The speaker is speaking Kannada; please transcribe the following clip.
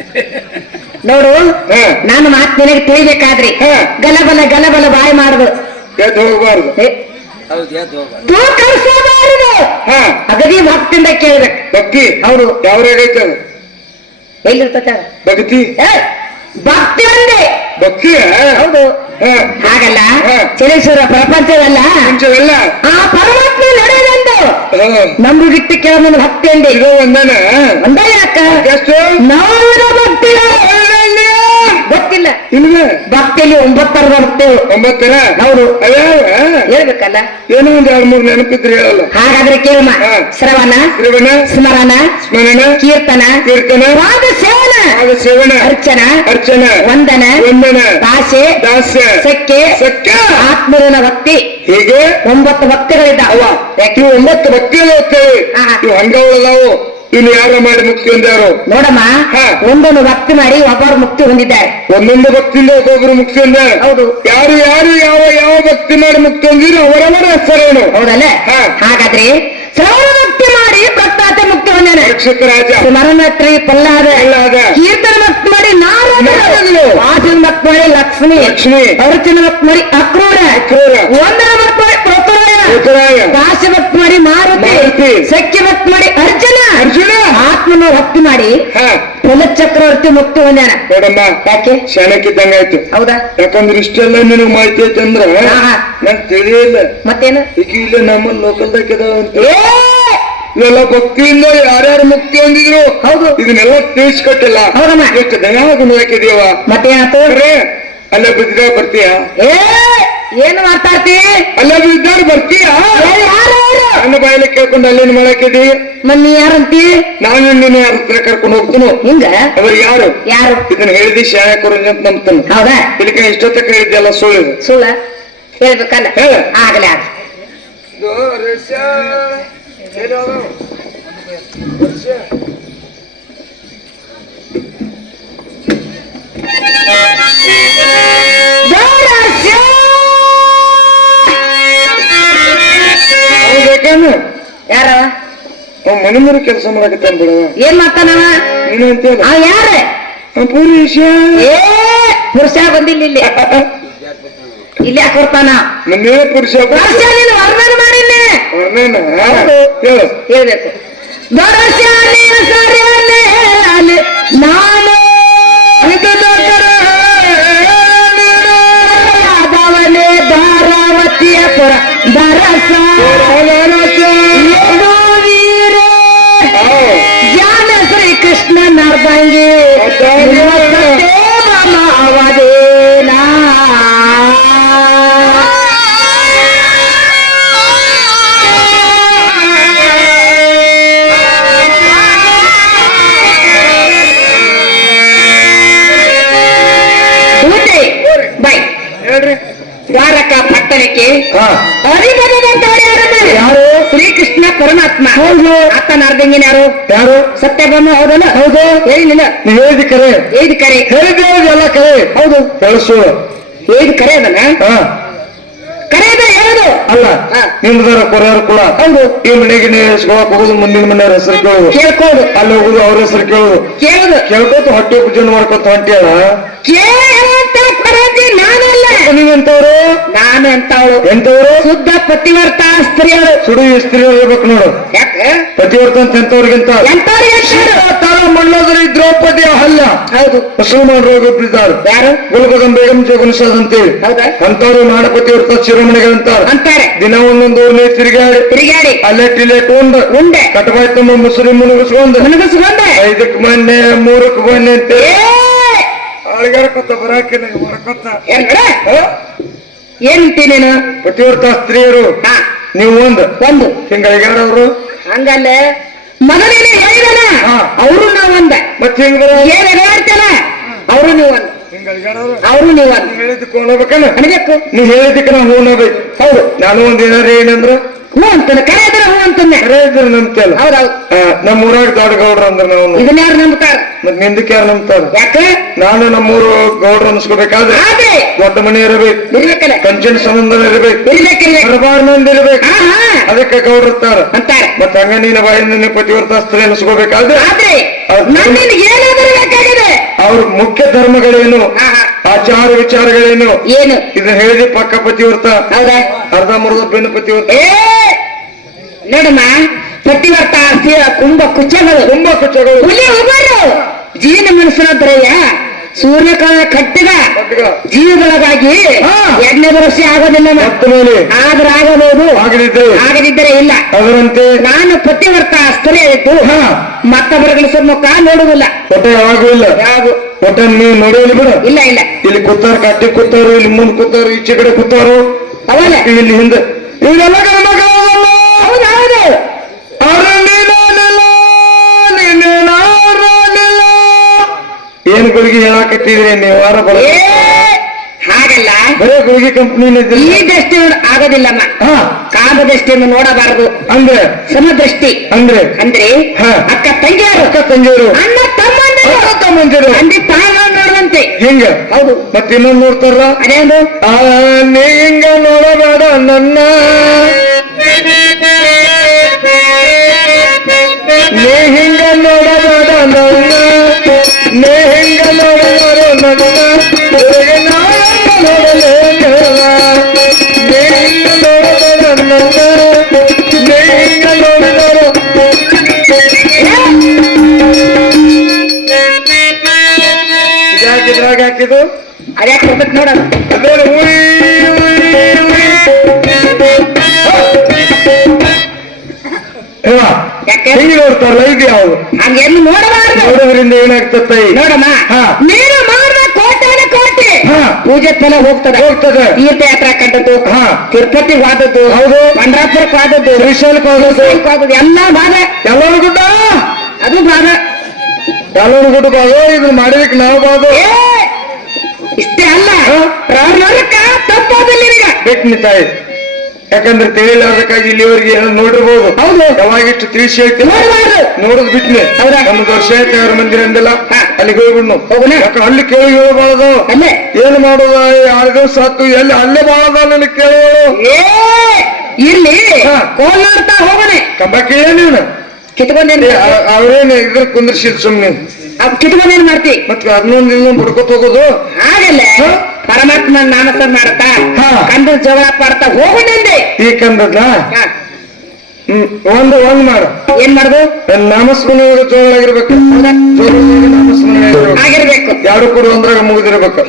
ನೋಡು ನಾನು ಮಾತು ನಿನಗೆ ತಿಳಿಬೇಕಾದ್ರಿ ಗಲಬಲ ಗಲಬಲ ಬಾಯಿ ಮಾಡುದು. ಎದ್ದು ಹೋಗ್ಬಾರ್ದು. ತೂಕರಿಸಬಾರದು ಅಗದಿ ಭಕ್ತಿಯಿಂದ ಕೇಳ್ಬೇಕು ಭಕ್ತಿ? ಹೌದು. ಯಾವ್ರಾಗೈತೆ ಅದು? ಭಕ್ತಿ? ಏ, ಭಕ್ತಿ ಒಂದೇ. ಭಕ್ತಿ? ಹೌದು. ಹಾಗಲ್ಲ ಚಲಿಸುವ ಚಲೇಶ್ವರ ಪ್ರಪಂಚವಲ್ಲ? ಮುಂಚೆಲ್ಲ ಆ ಪರಮಾತ್ಮ ನಡೆದಂದು ಹಾ. ನಂಬುಗಿಟ್ಟು ಕೇಳ ಭಕ್ತಿ ಅಂದೆ. ಇದು ಒಂದನ. ಒಂದೇ ಅಕ್ಕ ಎಷ್ಟು ಭಕ್ತಿ ಇಲ್ವೇ ಭಕ್ತಿಯಲ್ಲಿ ಒಂಬತ್ತರ ಬರುತ್ತೆ ಒಂಬತ್ತರ. ಹೌದು. ಹೇಳ್ಬೇಕಲ್ಲ. ಏನೋ ಒಂದ್ ಎರಡ್ ಮೂರ್ ನೆನಪಿದ್ರೆ ಹೇಳಲ್ಲ ಹಾಗಾದ್ರೆ ಕೇಳಮ್ಮ ಹಾ. ಶ್ರವಣ ಶ್ರವಣ ಸ್ಮರಣ ಸ್ಮರಣ ಕೀರ್ತನ ಕೀರ್ತನ ವಾದ ಸೇವನ ಆಗ ಶ್ರವಣ ಅರ್ಚನ ಅರ್ಚನ ವಂದನ ವಂದನ ಭಾಷೆ ದಾಸ್ಯ ಸಕ್ಕೆ ಸಖ್ಯ ಆತ್ಮರನ ಭಕ್ತಿ. ಹೀಗೆ. ಒಂಬತ್ತು ಭಕ್ತಿಗಳಿದ್ದಾವ. ಇವು ಒಂಬತ್ತು ಭಕ್ತಿಗಳು ಹೋಗ್ತೇವೆ ಹಾ. ಇವು ಹಂಗವಳದಾವು ಇನ್ನು ಯಾರ ಮಾಡಿ ಮುಕ್ತಿ ಹೊಂದ್ಯಾರು? ನೋಡಮ್ಮ ಹಾ. ಒಂದೊಂದು ಭಕ್ತಿ ಮಾಡಿ ಒಬ್ಬರು ಮುಕ್ತಿ ಹೊಂದಿದ್ದಾರೆ. ಒಂದೊಂದು ಭಕ್ತಿಯಿಂದ ಒಬ್ಬೊಬ್ರು ಮುಕ್ತಿ ಹೊಂದ್ಯಾರ? ಹೌದು. ಯಾರು ಯಾರು ಯಾವ ಯಾವ ಭಕ್ತಿ ಮಾಡಿ ಮುಕ್ತಿ ಹೊಂದಿದ್ರು ಅವರವರ ಹೆಸರೇನು ಹೌದಲ್ಲ? ಹಾಗಾದ್ರೆ ಶ್ರವಣ ಭಕ್ತಿ ಮಾಡಿ ಭಕ್ತಾತ ಮುಕ್ತಿ ಹೊಂದಾನೆ ರಾಜ. ಸ್ಮರಣತ್ರಿ ಪಲ್ಲಾದ. ಕೀರ್ತನ ಭಕ್ತಿ ಮಾಡಿ ನಾರದ ಆಸನ ಭಕ್ತಿ ಮಾಡಿ ಲಕ್ಷ್ಮಿ. ಲಕ್ಷ್ಮಿ. ಅರ್ಚನ ಭಕ್ತಿ ಮಾಡಿ ಅಕ್ರೂರ. ಅಕ್ರೂರ. ವಂದನ ಭಕ್ತಿ ಮಾಡಿ ದಾಸ ಭಕ್ತಿ ಮಾಡಿ ಮಾರುತಿ. ಸಖ್ಯ ಭಕ್ತಿ ಮಾಡಿ ಅರ್ಜುನ ಆತ್ಮನ ಭಕ್ತಿ ಮಾಡಿ ಹಾ. ಕುಲ ಚಕ್ರವರ್ತಿ ಮುಕ್ತಿ ಹೊಂದ್ಯಾನ ನೋಡಮ್ಮ ಯಾಕೆ? ಶಾಣಕ್ಕಿದ್ದಂಗಾಯ್ತು ಹೌದಾ? ಯಾಕಂದ್ರೆ ಇಷ್ಟೆಲ್ಲ ನಿನಗ್ ಮಾಹಿತಿ ಐತೆ ಅಂದ್ರ. ನಂಗೆ ತಿಳಿಯಿಲ್ಲ. ಮತ್ತೇನು? ಈಗ ಇಲ್ಲ ನಮ್ಮ ಲೋಕಲ್ದಾಗ ಅಂತ. ಏ! ಇವೆಲ್ಲ ಭಕ್ತಿಯಿಂದ ಯಾರ್ಯಾರು ಮುಕ್ತಿ ಹೊಂದಿದ್ರು? ಹೌದು. ಇದನ್ನೆಲ್ಲ ತಿಳಿಸ್ಕೊಟ್ಟಿಲ್ಲ. ಹೌದಮ್ಮ. ಎಷ್ಟು ದಯಾಗುಣ ಹಾಕಿದೀವ ಮತ್ತೇನಾಯ್ತು ಅಲ್ಲೇ ಅಲ್ಲ ಬಿದ್ದ ಬರ್ತೀಯ? ಏ ಏನು ಮಾತಾಡ್ತಿ ಅಲ್ಲ ಬಿದ್ದಾರ ಬರ್ತೀಯ? ಏ, ಯಾರು ಅವ್ರು? ನನ್ನ ಬಾಯಲ್ಲಿ ಕೇಳ್ಕೊಂಡು ಅಲ್ಲೇನು ಮಾಡಾಕಿದಿ ಮನ್ನಿ ಯಾರಂತಿ? ನಾನು ನಿನ್ನ ಯಾರ ಹತ್ರ ಕರ್ಕೊಂಡು ಹೋಗ್ತೀನಿ. ಹಿಂಗ? ಅವ್ರು ಯಾರು? ಯಾರು? ಇದನ್ನ ಹೇಳಿದಿ ಶಾಯಕರು ಅಂತ ನಂಬ್ತಾನೆ. ಹೌದಾ? ಇದಕ್ಕೆ ಇಷ್ಟೊತ್ತಕ್ಕ ಹೇಳಿದ್ದೆಲ್ಲ ಸುಳ್ಳು. ಸುಳ್ಳ? ಹೇಳ್ಬೇಕಲ್ಲ ಹೇಳ. ಆಗಲೇ ಆಗ ಅವ್ನು ಬೇಕಾನು ಯಾರ? ಅವ್ ಮನೆ ಮನೆ ಕೆಲಸ ಮಾಡಕತ್ತಾನ ಬಿಡ. ಏನ್ ಮಾಡ್ತಾನವ ನೀನು ಅಂತೇಳ ಅವ ಯಾರ? ಪುರುಷ ಏ ಪುರುಷ ಬಂದಿಲ್ಲ ಇಲ್ಲಿ. ಇಲ್ಲಿ ಯಾಕೆ ಬರ್ತಾನ? ನನ್ನೇ ಪುರುಷ ಪುರುಷ ನೀನು ವರ್ಣನೆ ಮಾಡಿಲ್ಲ ವರ್ಣನ. ಹೇಳು. ಹೇಳ್ಬೇಕು. ದೊರಸ ನೀನು ಸರಿಯಲ್ಲೇ ನಾನು ದರಸ ಏನು ಭಕ್ತರಿಗೆ ಯಾರು? ಶ್ರೀಕೃಷ್ಣ ಪರಮಾತ್ಮ. ಹೌದು. ಅತ್ತ ಅರ್ಧಂಗಿನ ಯಾರು? ಯಾರು? ಸತ್ಯಭಾಮ ಹೌದಲ್ಲ? ಹೌದು. ಹೇಳಿಲ್ಲ ಹೇಳಿದ ಕರೆ. ಹೇಳಿದ ಕರೆ. ಹೇಳಿದ ಎಲ್ಲ ಕರೆ. ಹೌದು. ಕಳಿಸು. ಹೇಳಿದ ಕರೆ ಅದನ್ನ. ಕರೆಯದ ಹೇಳೋದು ಅಲ್ಲ ನಿಮ್ದಾರ ಕೊರೆಯವ್ರು ಕೂಡ. ಹೌದು. ಈ ಮನೆಗೆ ಹೋಗುದು ಮುಂದಿನ ಮನೆಯವ್ರ ಹೆಸರು ಕೇಳುದು ಕೇಳ್ಕೋದು ಅಲ್ಲಿ ಹೋಗುದು ಅವ್ರ ಹೆಸರು ಕೇಳುದು ಕೇಳುದು. ಕೇಳ್ಕೋತ ಹೊಟ್ಟೆ ಪೂಜೆ ಮಾಡ್ಕೊತ ಹೊಂಟಿಯಾರ ಕೇಳ ನೀವೆಂತವ್ರು ನಾನು ಅಂತವಳು ಎಂತವ್ರು? ಶುದ್ಧ ಪತಿವರ್ತ ಸ್ತ್ರೀಯರು. ಸುಡು ಸ್ತ್ರೀ ಹೇಳ್ಬೇಕು ನೋಡು. ಯಾಕೆ? ಪತಿವರ್ತ ಅಂತ ಎಂತವ್ರಿಗಿಂತ? ಎಂತವ್ರಿಗೆ ಅಂತಾರು? ತಾರ ಮಣ್ಣೋದ್ರಿ ದ್ರೌಪದಿ ಹಲ್ಲ ಹೌದು. ಮುಸಲ್ಮಾನರು ಒಬ್ಬಿದ್ದಾರೆ ಯಾರು? ಗುಲ್ಬಗಂ ಬೇಗಂ ಜಗುನ್ಸದ್ ಅಂತೇಳಿ. ಹೌದಾ? ಅಂತವ್ರು ಮಾಡಪತಿ ವರ್ತ ಶಿರೋಮಣಿಗಳಂತಾರ ಅಂತಾರೆ. ದಿನ ಒಂದೊಂದು ಊರ್ನೇ ತಿರುಗಾಡಿ. ತಿರುಗಾಡಿ. ಅಲ್ಲೇ ಇಲ್ಲೆಟ್ ಉಂಡು. ಉಂಡೆ. ಕಟಬಾಯ್ ತುಂಬ ಮುಸುರಿ ಮುಳುಗಿಸ್ಕೊಂಡು ಮುಳುಗಿಸ್ಕೊಂಡೆ ಐದಕ್ ಮೊನ್ನೆ ಮೂರಕ್ಕೆ ಮೊನ್ನೆ ಅಂತ ಬರಾಕೆ ಏನಂತಿ ನೀನು? ಸ್ತ್ರೀಯರು ಹಾ. ನೀವು ಒಂದ್. ಒಂದು. ಹಿಂಗ ಅಳಿಗಾರವ್ರು ಹಂಗಲ್ಲ ಮೊದಲೇನೆ ಹೇಳಿದನ. ಅವರು ನಾವು ಒಂದ. ಮತ್ತೆ ಹಿಂಗ ಏನ್ ಅವರು ನೀವು ಒಂದು. ಹಿಂಗ ಅವರು ನೀವು ಒಂದು. ಹೇಳಿದ್ದಕ್ಕೆ ಹೋಗ್ಬೇಕನ? ಅನ್ಬೇಕು ನೀ ಹೇಳಿದ್ದಕ್ಕೆ ನಾ ಹೂ ನೋಡ್ಬೇಕು ಹೌದು. ನಾನು ಒಂದ್ ಏನಾರ ಏನಂದ್ರ ಹ್ಞೂ ಅಂತಾನೆ. ಕರೆ. ಕರೆ ಇದ್ರ ಹೌದೌದು ನಮ್ಮ ಊರಾಗ ದೊಡ್ಡ ಗೌಡ್ರ ಅಂದ್ರ ನಾವು ಇದನ್ನ ಯಾರು ನಂಬ್ತಾರ? ಮತ್ ನಿಂದಕ್ಕೆ ಯಾರು ನಂಬ್ತಾರ? ಯಾಕೆ? ನಾನು ನಮ್ಮೂರು ಗೌಡ್ರ ಅನ್ಸ್ಕೋಬೇಕಾದ್ರೆ ಆದ್ರೆ ದೊಡ್ಡ ಮನೆ ಇರಬೇಕು. ಇರ್ಬೇಕಲ್ಲ. ಕಂಚಿನ ಸಂಬಂಧ ಇರಬೇಕು. ಇರ್ಬೇಕಿರ್ಬೇಕು ಹರಬಾರ್ ಮಂದಿ ಇರ್ಬೇಕು. ಅದಕ್ಕೆ ಗೌಡ್ರ ಇರ್ತಾರ. ಅಂತ ಮತ್ತ ಹಂಗ ನೀನ ಬಾಯಿಂದ ಪತಿ ಪತಿವರ್ತ ಸ್ತ್ರೀ ಅನ್ಸ್ಕೋಬೇಕಾದ್ರೆ ಆದ್ರೆ ನನ್ನಿಂದ ಏನಾದರೂ ಬೇಕಾಗಿದೆ? ಅವ್ರ ಮುಖ್ಯ ಧರ್ಮಗಳೇನು? ಆಚಾರ ವಿಚಾರಗಳೇನು? ಏನು? ಇದನ್ನ ಹೇಳಿದ್ರೆ ಪಕ್ಕ ಪತಿವ್ರತ ಅರ್ಧ ಮುರ್ದ ಬೆನ್ನು ಪತಿವ್ರತ ನೋಡಮ್ಮ ಪತಿವರ್ತ ಆಸ್ತಿ ಕುಂಭ ಕುಚ್ಚಗಳು ತುಂಬಾ ಕುಚ್ಚಗಳು ಹುಲಿ ಒಬ್ಬರು ಜೀವನ ದ್ರವ್ಯ ಸೂರ್ಯಕಾಲ ಕಟ್ಟಿದ. ಜೀವಗಳಾಗಿ. ಎರಡನೇ ವರ್ಷ ಆಗೋದಿಲ್ಲ ಆದ್ರ ಆಗಬಹುದು. ಆಗದಿದ್ದರೆ ಇಲ್ಲ. ಅದರಂತೆ. ನಾನು ಪತಿವರ್ತ ಸ್ಥಳೀಯ ಇದ್ದು ಹಾ. ಮತ್ತೊಬ್ಬರ ಗಳಿಸೋ ಮುಖ ನೋಡುವುದಿಲ್ಲ. ಒಟ್ಟ ಯಾವಾಗೂ ಇಲ್ಲ. ಯಾವುದು? ಒಟ್ಟ ನೀವು ನೋಡಿಲ್ಲ ಬಿಡು. ಇಲ್ಲ ಇಲ್ಲ. ಇಲ್ಲಿ ಕೂತಾರ ಕಟ್ಟಿ ಕೂತಾರು ಇಲ್ಲಿ ಮುಂದ್ ಕೂತಾರು ಈಚೆ ಕಡೆ ಕೂತಾರು. ಅವಲ್ಲ. ಇಲ್ಲಿ ಹಿಂದೆ. ಇವರೆಲ್ಲ ಹೌದು ಏನ್ ಗುಳಿಗೆ ಹೇಳಾಕತ್ತಿದ್ರಿ ನೀವು ವಾರ ಬರ ಹಾಗಲ್ಲ. ಬರೇ ಗುಳಿಗೆ ಕಂಪ್ನಿ ಈ ದೃಷ್ಟಿ ಆಗೋದಿಲ್ಲಮ್ಮ ಹಾ. ಕಾಮದೃಷ್ಟಿಯನ್ನು ನೋಡಬಾರದು. ಅಂದ್ರೆ? ಸಮದೃಷ್ಟಿ ಅಂದ್ರೆ? ಅಂದ್ರೆ? ಹಾ. ಅಕ್ಕ ತಂಗಿಯರು. ಅಕ್ಕ ತಂಗಿಯರು. ಅಣ್ಣ ತಮ್ಮಂದಿರು. ತಮ್ಮಂದಿರು. ತಂದೆ ತಾಯಿ ನೋಡುವಂತೆ. ಹಿಂಗ? ಹೌದು. ಮತ್ತೆ ಇನ್ನೊಂದ್ ನೋಡ್ತಾರ ಅದೇನು ಹಿಂಗ ಹಾಕಿದ್ದು? ಅದ್ಯಾಕೆ ಹೋಗ್ಬೇಕು ನೋಡೋಣ ಅದೇನು ಹೆಂಗೆ ಯಾವುದು ನೋಡಬಾರದು. ನೋಡೋದ್ರಿಂದ ಏನಾಗ್ತತ್ತ ನೋಡಮ್ಮ ಹಾ. ನೀನು ಮಾಡಿದ ಕೋಟಾನ ಕೋಟಿ. ಹಾ. ಪೂಜೆ ತನ ಹೋಗ್ತದೆ. ಹೋಗ್ತದೆ. ತೀರ್ಥಯಾತ್ರೆ ಕಂಡದ್ದು ಹಾ. ತಿರುಪತಿಗೆ ಹೋದದ್ದು ಹೌದು. ಪಂಡ್ರಾಪುರಕ್ಕೆ ಹೋದದ್ದು ಶ್ರೀಶೈಲಕ್ಕೆ ಹೋಗೋದು ಶ್ರೀಶೈಲಕ್ಕೆ ಹೋದದ್ದು ಎಲ್ಲ ಭಾಗ ಎಲ್ಲರೂ ಗುಡ್ಡ? ಅದು ಭಾಗ ಎಲ್ಲರೂ ಗುಡ್ಡ ಓ ಇದು ಮಾಡಿದಕ್ಕೆ ನಾವು ಏ ಇಷ್ಟೇ ಅಲ್ಲ. ಪ್ರಾರಂಭಕ್ಕ ತಪ್ಪಾದಲ್ಲಿ ಈಗ ಬಿಟ್ಟು ತಾಯಿ. ಯಾಕಂದ್ರೆ ತಿಳಿಲಾರ್ದಕ್ಕಾಗಿ ಇಲ್ಲಿವರೆಗೆ ಏನೋ ನೋಡಿರ್ಬೋದು. ಹೌದು. ಯಾವಾಗಿಷ್ಟು ತಿಳಿಸಿ ಹೇಳ್ತೀನಿ. ನೋಡೋದ್ ಬಿಟ್ನೆ. ನಮ್ದು ವರ್ಷ ಆಯ್ತು ಅವ್ರ ಮಂದಿರ ಅಂದಿಲ್ಲ. ಅಲ್ಲಿಗೆ ಹೋಗ್ಬಿಡ್ನು. ಅಲ್ಲಿ ಕೇಳಿ ಹೇಳ್ಬಾರ್ದು. ಏನ್ ಮಾಡೋದು? ಎರಡು ದಿವಸ ಆತು ಎಲ್ಲಿ ಅಲ್ಲೇ ಬಾಳದ ನನಗೆ ಕೇಳೋ ಇಲ್ಲಿ ಹಾ. ಕೋಲಾಡ್ತಾ ಹೋಗೋಣ. ಕಂಬಕ್ಕೆ ಏನೇನು ಕಿತ್ಕೊಂಡೇನ್ ಅವ್ರೇನು ಇದ್ರ ಕುಂದ್ರಿಸಿಲ್ ಸುಮ್ನೆ. ಅವ್ ಕಿತ್ಕೊಂಡೇನ್ ಮಾಡ್ತಿ? ಮತ್ತೆ ಅದನ್ನೊಂದು ಇನ್ನೊಂದು ಹುಡ್ಕೋತ ಹೋಗೋದು? ಆಗಲ್ಲ? ಪರಮಾತ್ಮ ನಾಮಸ್ಮರಣ ಮಾಡ್ತಾ ಹಾ. ಜವಾಬ್ ಜಗಳ ಪಾಡ್ತಾ ಹೋಗೋಣಂದೆ ಈ ಕಂದದ್ಲ. ಹ್ಮ್ ಒಂದು ಒಂದ್ ಮಾಡು. ಏನ್ ಮಾಡುದು? ನನ್ ನಾಮಸ್ಮರಣೆ ಜೋಳ ಆಗಿರ್ಬೇಕು ಜೋಳ ನಾಮಸ್ಮರಣೆ ಆಗಿರ್ಬೇಕು ಆಗಿರ್ಬೇಕು. ಎರಡು ಕೂಡ ಒಂದ್ರಾಗ ಮುಗಿದಿರ್ಬೇಕು.